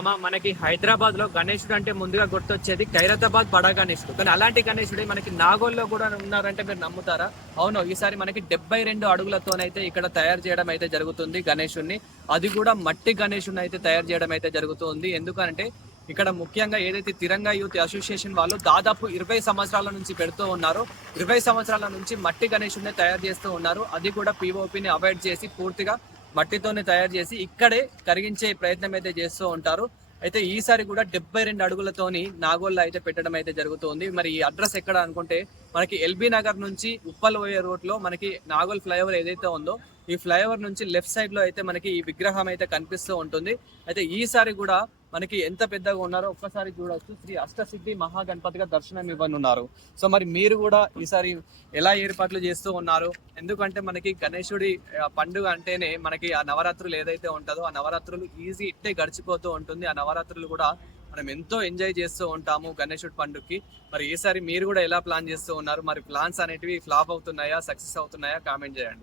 మనకి హైదరాబాద్ లో గణేశుడు అంటే ముందుగా గుర్తొచ్చేది ఖైరతాబాద్ బడా గణేశుడు. కానీ అలాంటి గణేశుడే మనకి నాగోల్లో కూడా ఉన్నారంటే మీరు నమ్ముతారా? అవును, ఈసారి మనకి 72 అడుగులతోనైతే ఇక్కడ తయారు చేయడం అయితే జరుగుతుంది గణేశుడిని. అది కూడా మట్టి గణేశుడిని అయితే తయారు చేయడం అయితే జరుగుతుంది. ఎందుకంటే ఇక్కడ ముఖ్యంగా ఏదైతే తిరంగా యూత్ అసోసియేషన్ వాళ్ళు దాదాపు 20 సంవత్సరాల నుంచి పెడుతూ ఉన్నారు. 20 సంవత్సరాల నుంచి మట్టి గణేశుడిని తయారు చేస్తూ ఉన్నారు. అది కూడా పిఓపిని అవాయిడ్ చేసి పూర్తిగా మట్టితోనే తయారు చేసి ఇక్కడే కరిగించే ప్రయత్నం అయితే చేస్తూ ఉంటారు. అయితే ఈసారి కూడా 72 అడుగులతోని నాగోల్ అయితే పెట్టడం అయితే జరుగుతుంది. మరి ఈ అడ్రస్ ఎక్కడ అనుకుంటే మనకి ఎల్బీ నగర్ నుంచి ఉప్పల్ పోయే రూట్ లో మనకి నాగోల్ ఫ్లైఓవర్ ఏదైతే ఉందో ఈ ఫ్లైఓవర్ నుంచి లెఫ్ట్ సైడ్ లో అయితే మనకి ఈ విగ్రహం అయితే కనిపిస్తూ ఉంటుంది. అయితే ఈసారి కూడా మనకి ఎంత పెద్దగా ఉన్నారో ఒక్కసారి చూడవచ్చు. శ్రీ అష్టసిద్ధి మహాగణపతిగా దర్శనం ఇవ్వనున్నారు. సో మరి మీరు కూడా ఈసారి ఎలా ఏర్పాట్లు చేస్తూ ఉన్నారు? ఎందుకంటే మనకి గణేశుడి పండుగ అంటేనే మనకి ఆ నవరాత్రులు ఏదైతే ఉంటుందో ఆ నవరాత్రులు ఈజీ ఇట్టే గడిచిపోతూ ఉంటుంది. ఆ నవరాత్రులు కూడా మనం ఎంతో ఎంజాయ్ చేస్తూ ఉంటాము గణేశుడి పండుగకి. మరి ఈసారి మీరు కూడా ఎలా ప్లాన్ చేస్తూ ఉన్నారు? మరి ప్లాన్స్ అనేటివి ఫ్లాప్ అవుతున్నాయా, సక్సెస్ అవుతున్నాయా? కామెంట్ చేయండి.